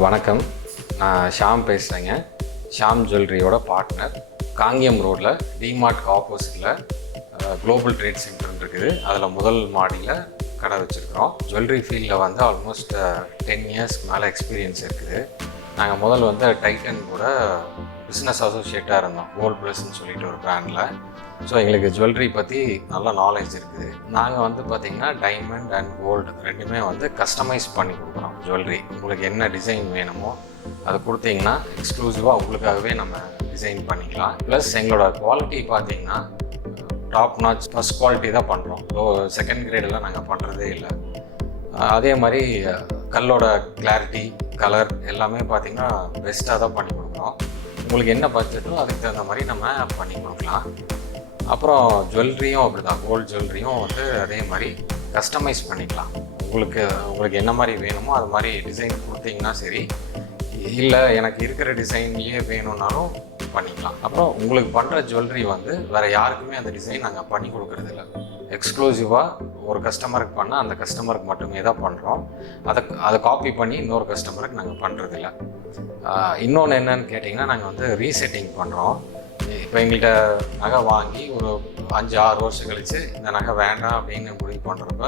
வணக்கம். நான் ஷாம் பேசுகிறேங்க ஷாம் ஜுவல்லரியோட பார்ட்னர் காங்கியம் ரோட்டில் டிமார்ட்க்கு ஆப்போசிட்டில் குளோபல் ட்ரேட் சென்டர் இருக்குது. அதில் முதல் மாடியில் கடை வச்சுருக்கிறோம். ஜுவல்லரி ஃபீல்டில் வந்து ஆல்மோஸ்ட் டென் இயர்ஸ் மேலே எக்ஸ்பீரியன்ஸ் இருக்குது. நாங்கள் முதல் வந்து டைட்டன் கூட பிஸ்னஸ் அசோசியேட்டாக இருந்தோம். கோல்ட் ப்ளஸ்ன்னு சொல்லிட்டு ஒரு ப்ராண்டில் ஸோ எங்களுக்கு ஜுவல்லரி பற்றி நல்ல நாலேஜ் இருக்குது. நாங்கள் வந்து பார்த்திங்கன்னா டைமண்ட் அண்ட் கோல்டு ரெண்டுமே வந்து கஸ்டமைஸ் பண்ணி கொடுக்குறோம் ஜுவல்லரி உங்களுக்கு என்ன டிசைன் வேணுமோ அதை கொடுத்தீங்கன்னா எக்ஸ்க்ளூசிவாக உங்களுக்காகவே நம்ம டிசைன் பண்ணிக்கலாம். ப்ளஸ் எங்களோட குவாலிட்டி பார்த்தீங்கன்னா டாப் நாச் ஃபஸ்ட் குவாலிட்டி தான் பண்ணுறோம் ஸோ செகண்ட் கிரேடெல்லாம் நாங்கள் பண்ணுறதே இல்லை. அதே மாதிரி கல்லோட கிளாரிட்டி கலர் எல்லாமே பார்த்திங்கன்னா பெஸ்ட்டாக தான் பண்ணி கொடுக்குறோம் உங்களுக்கு என்ன பட்ஜெட்டோ அதுக்கு தகுந்த மாதிரி நம்ம பண்ணி கொடுக்கலாம். அப்புறம் ஜுவல்லரியும் அப்படி தான் கோல்டு ஜுவல்லரியும் வந்து அதே மாதிரி கஸ்டமைஸ் பண்ணிக்கலாம். உங்களுக்கு உங்களுக்கு என்ன மாதிரி வேணுமோ அது மாதிரி டிசைன் கொடுத்தீங்கன்னா சரி. இல்லை எனக்கு இருக்கிற டிசைன்லேயே வேணும்னாலும் பண்ணிக்கலாம். அப்புறம் உங்களுக்கு பண்ணுற ஜுவல்லரி வந்து வேறு யாருக்குமே அந்த டிசைன் நாங்கள் பண்ணி கொடுக்கறதில்ல. எக்ஸ்க்ளூசிவாக ஒரு கஸ்டமருக்கு பண்ணால் அந்த கஸ்டமருக்கு மட்டுமே தான் பண்ணுறோம் அதை அதை காப்பி பண்ணி இன்னொரு கஸ்டமருக்கு நாங்கள் பண்ணுறதில்ல இன்னொன்று என்னன்னு கேட்டிங்கன்னா நாங்கள் வந்து ரீசெட்டிங் பண்ணுறோம் இப்போ எங்கள்கிட்ட நகை வாங்கி ஒரு அஞ்சு ஆறு வருஷம் கழித்து இந்த நகை வேண்டாம் அப்படின்னு முடிவு பண்ணுறப்ப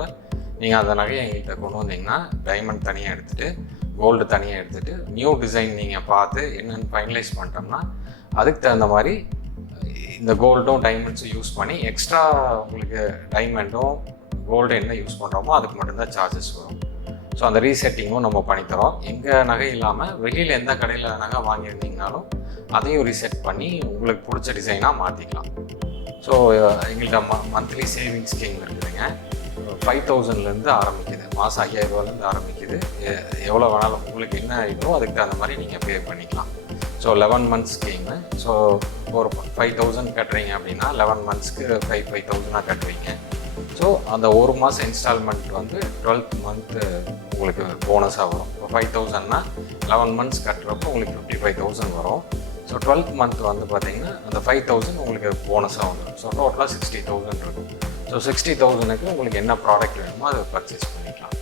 நீங்கள் அந்த நகையை எங்கள்கிட்ட கொண்டு வந்தீங்கன்னா டைமண்ட் தனியாக எடுத்துகிட்டு கோல்டு தனியாக எடுத்துகிட்டு நியூ டிசைன் நீங்கள் பார்த்து என்னென்னு ஃபைனலைஸ் பண்ணிட்டோம்னா அதுக்கு தகுந்த மாதிரி இந்த கோல்டும் டைமண்ட்ஸும் யூஸ் பண்ணி எக்ஸ்ட்ரா உங்களுக்கு டைமண்டும் கோல்டு என்ன யூஸ் பண்ணுறோமோ அதுக்கு மட்டும்தான் சார்ஜஸ் வரும். ஸோ அந்த ரீசெட்டிங்கும் நம்ம பண்ணித்தரோம். எங்கள் நகை இல்லாமல் வெளியில் எந்த கடையில் நகை வாங்கியிருந்தீங்கனாலும் அதையும் ரீசெட் பண்ணி உங்களுக்கு பிடிச்ச டிசைனாக மாற்றிக்கலாம் ஸோ எங்கள்கிட்ட ம மந்த்லி சேவிங்ஸ் ஸ்கீம் இருக்குதுங்க. ஃபைவ் தௌசண்ட்லேருந்து ஆரம்பிக்குது. மாதம் ஐயாயிரரூவாலேருந்து ஆரம்பிக்குது. எ- எவ்வளோ வேணாலும் உங்களுக்கு என்ன இதோ அதுக்கு தகுந்த மாதிரி நீங்கள் பே பண்ணிக்கலாம். So eleven months scheme so ஒரு ஃபைவ் தௌசண்ட் கட்டுறீங்க அப்படின்னா லெவன் மந்த்ஸ்க்கு ஃபைவ் ஃபைவ் தௌசண்டாக கட்டுவீங்க ஸோ அந்த ஒரு மாதம் இன்ஸ்டால்மெண்ட் வந்து டுவெல்த் மந்த்து உங்களுக்கு போனஸாக வரும். இப்போ ஃபைவ் தௌசண்ட்னா லெவன் மந்த்ஸ் கட்டுறப்போ உங்களுக்கு ஃபிஃப்டி ஃபைவ் தௌசண்ட் வரும். ஸோ டுவெல்த் மந்த் வந்து பார்த்தீங்கன்னா அந்த ஃபைவ் தௌசண்ட் உங்களுக்கு போனஸாக வந்துடும் ஸோ டோட்டலாக சிக்ஸ்டி தௌசண்ட் இருக்கும். ஸோ சிக்ஸ்டி தௌசண்ட்க்கு உங்களுக்கு என்ன ப்ராடக்ட் வேணுமோ அதை பர்ச்சேஸ் பண்ணிக்கலாம்.